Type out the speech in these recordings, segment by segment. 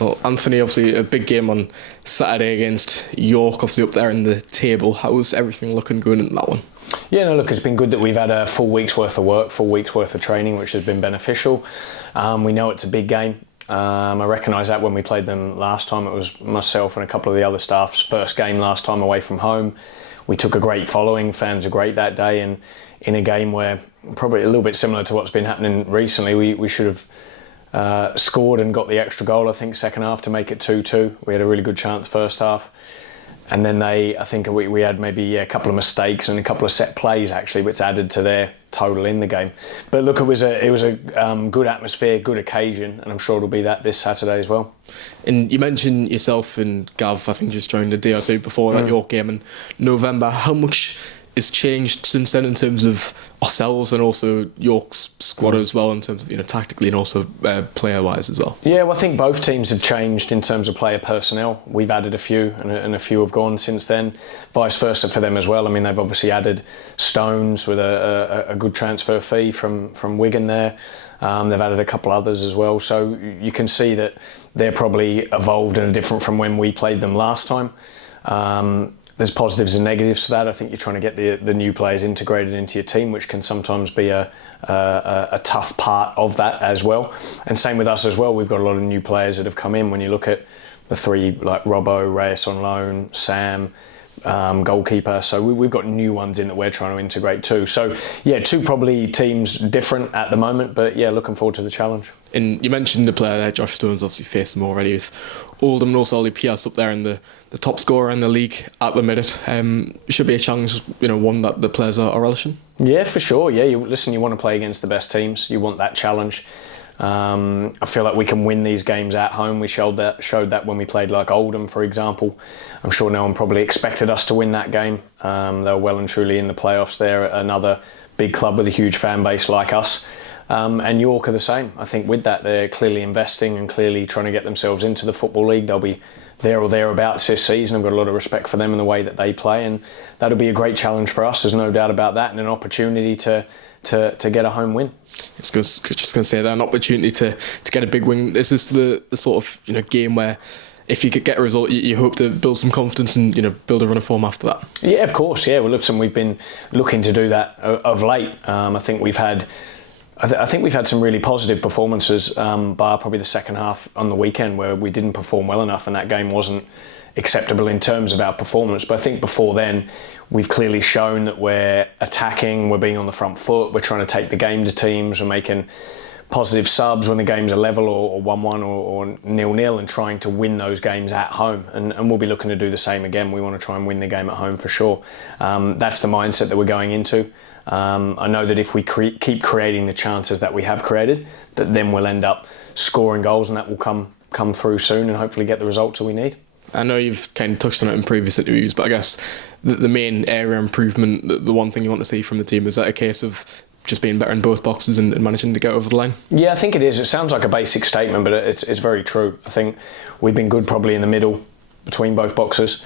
Well, Anthony, obviously a big game on Saturday against York, obviously up there in the table. How's everything looking going in that one? Yeah, no, look, it's been good that we've had a full week's worth of work, full week's worth of training, which has been beneficial. We know it's a big game. I recognise that when we played them last time. It was myself and a couple of the other staff's first game last time away from home. We took a great following. Fans are great that day, and in a game where probably a little bit similar to what's been happening recently, we should have scored and got the extra goal, I think, second half to make it 2-2. We had a really good chance first half. And then I think we had maybe a couple of mistakes and a couple of set plays actually, which added to their total in the game. But look, it was a good atmosphere, good occasion, and I'm sure it'll be that this Saturday as well. And you mentioned yourself and Gav, I think, just joined a day or two before that York game in November. How much has changed since then in terms of ourselves and also York's squad as well, in terms of tactically and also player-wise as well? Yeah, well, I think both teams have changed in terms of player personnel. We've added a few, and a few have gone since then. Vice versa for them as well. I mean, they've obviously added Stones with a good transfer fee from Wigan there. They've added a couple others as well. So you can see that they're probably evolved and different from when we played them last time. There's positives and negatives to that. I think you're trying to get the new players integrated into your team, which can sometimes be a tough part of that as well. And same with us as well. We've got a lot of new players that have come in. When you look at the three, like Robbo, Reyes on loan, Sam, goalkeeper. So we've got new ones in that we're trying to integrate too. So yeah, two probably teams different at the moment, but yeah, looking forward to the challenge. And you mentioned the player there, Josh Stones, obviously faced them already with Oldham and also Ollie Pierce up there in the top scorer in the league at the minute. Should be a challenge, one that the players are relishing. Yeah, for sure. Yeah, you want to play against the best teams. You want that challenge. I feel like we can win these games at home. We showed that when we played like Oldham, for example. I'm sure no one probably expected us to win that game. They were well and truly in the playoffs there. Another big club with a huge fan base like us. And York are the same. I think with that, they're clearly investing and clearly trying to get themselves into the Football League. They'll be there or thereabouts this season. I've got a lot of respect for them and the way that they play, and that'll be a great challenge for us. There's no doubt about that, and an opportunity to get a home win. It's just going to say that, an opportunity to get a big win. This is the sort of game where if you could get a result, you hope to build some confidence and build a run of form after that. Yeah, of course. Yeah, well, look, we've been looking to do that of late. I think we've had some really positive performances, bar probably the second half on the weekend where we didn't perform well enough and that game wasn't acceptable in terms of our performance. But I think before then, we've clearly shown that we're attacking, we're being on the front foot, we're trying to take the game to teams, we're making positive subs when the games are level or 1-1 or 0-0 and trying to win those games at home. And we'll be looking to do the same again. We want to try and win the game at home for sure. That's the mindset that we're going into. I know that if we keep creating the chances that we have created, that then we'll end up scoring goals, and that will come through soon and hopefully get the results that we need. I know you've kind of touched on it in previous interviews, but I guess the main area of improvement, the one thing you want to see from the team, is that a case of just being better in both boxes and managing to get over the line? Yeah, I think it is. It sounds like a basic statement, but it's very true. I think we've been good probably in the middle between both boxes.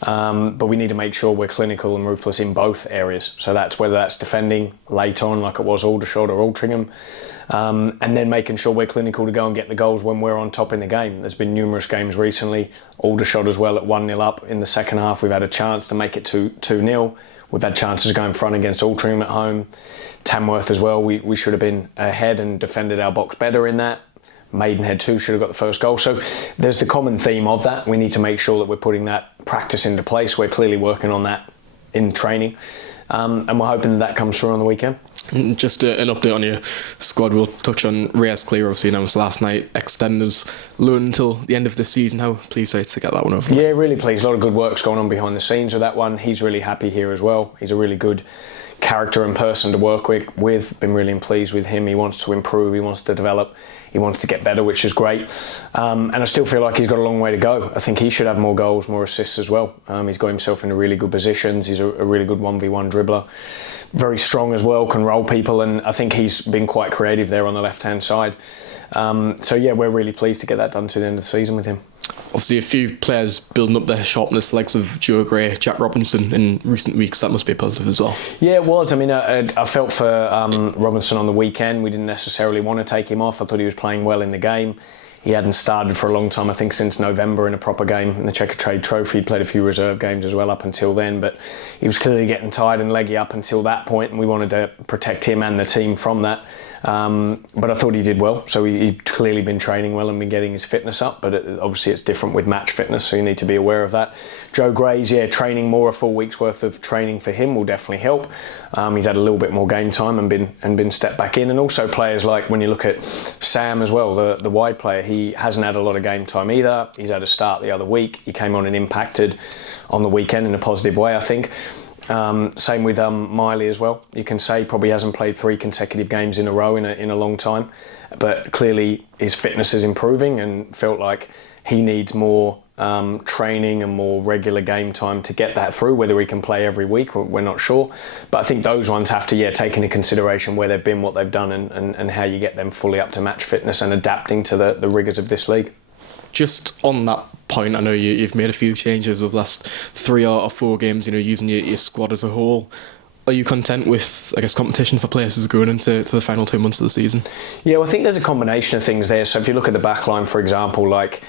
But we need to make sure we're clinical and ruthless in both areas. So that's whether that's defending late on like it was Aldershot or Altrincham, and then making sure we're clinical to go and get the goals when we're on top in the game. There's been numerous games recently, Aldershot as well at 1-0 up in the second half. We've had a chance to make it 2-0. We've had chances to go in front against Altrincham at home. Tamworth as well, we should have been ahead and defended our box better in that. Maidenhead too should have got the first goal. So there's the common theme of that. We need to make sure that we're putting that practice into place. We're clearly working on that in training, and we're hoping that comes through on the weekend. Just an update on your squad. We'll touch on Reyes Clear, obviously announced last night, extenders loan until the end of the season. How pleased are you to get that one over? Yeah, really pleased. A lot of good work's going on behind the scenes with that one. He's really happy here as well. He's a really good character and person to work with. Been really pleased with him. He wants to improve, he wants to develop, he wants to get better, which is great. And I still feel like he's got a long way to go. I think he should have more goals, more assists as well. He's got himself into really good positions. He's a really good 1v1 dribbler. Very strong as well, can roll people, and I think he's been quite creative there on the left-hand side. So yeah, we're really pleased to get that done to the end of the season with him. Obviously a few players building up their sharpness, the likes of Joe Gray, Jack Robinson in recent weeks. That must be a positive as well. Yeah, it was. I mean, I felt for Robinson on the weekend. We didn't necessarily want to take him off. I thought he was playing well in the game. He hadn't started for a long time, I think since November in a proper game in the Checker Trade Trophy. He'd played a few reserve games as well up until then, but he was clearly getting tired and leggy up until that point, and we wanted to protect him and the team from that. But I thought he did well, so he'd clearly been training well and been getting his fitness up, but obviously it's different with match fitness, so you need to be aware of that. Joe Gray's, training more, a full week's worth of training for him will definitely help. He's had a little bit more game time and been stepped back in, and also players like, when you look at Sam as well, the wide player, he hasn't had a lot of game time either. He's had a start the other week. He came on and impacted on the weekend in a positive way, I think. Same with Miley as well. You can say probably hasn't played 3 consecutive games in a row in a long time, but clearly his fitness is improving and felt like he needs more training and more regular game time to get that through. Whether he can play every week, we're not sure. But I think those ones have to take into consideration where they've been, what they've done, and how you get them fully up to match fitness and adapting to the rigours of this league. Just on that point, I know you've made a few changes over the last 3 or 4 games, using your squad as a whole. Are you content with, competition for places going into the final 2 months of the season? Yeah, well, I think there's a combination of things there. So if you look at the back line, for example, like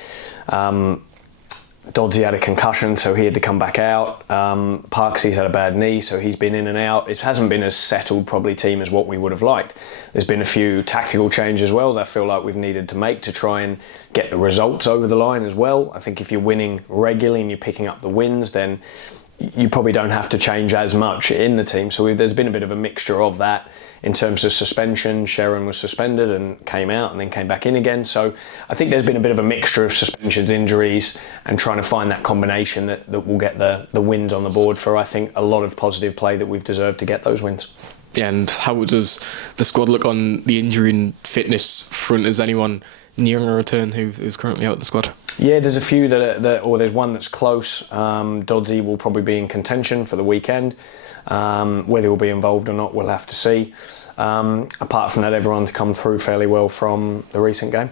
Dodsey had a concussion, so he had to come back out. Parksy's had a bad knee, so he's been in and out. It hasn't been as settled, probably, team as what we would have liked. There's been a few tactical changes as well that I feel like we've needed to make to try and get the results over the line as well. I think if you're winning regularly and you're picking up the wins, then you probably don't have to change as much in the team. So there's been a bit of a mixture of that. In terms of suspension, Sharon was suspended and came out and then came back in again. So I think there's been a bit of a mixture of suspensions, injuries, and trying to find that combination that will get the wins on the board for, I think, a lot of positive play that we've deserved to get those wins. Yeah, and how does the squad look on the injury and fitness front? Is anyone nearing a return who's currently out of the squad? Yeah, there's a few or there's one that's close. Dodsey will probably be in contention for the weekend. Whether he'll be involved or not, we'll have to see. Apart from that, everyone's come through fairly well from the recent game.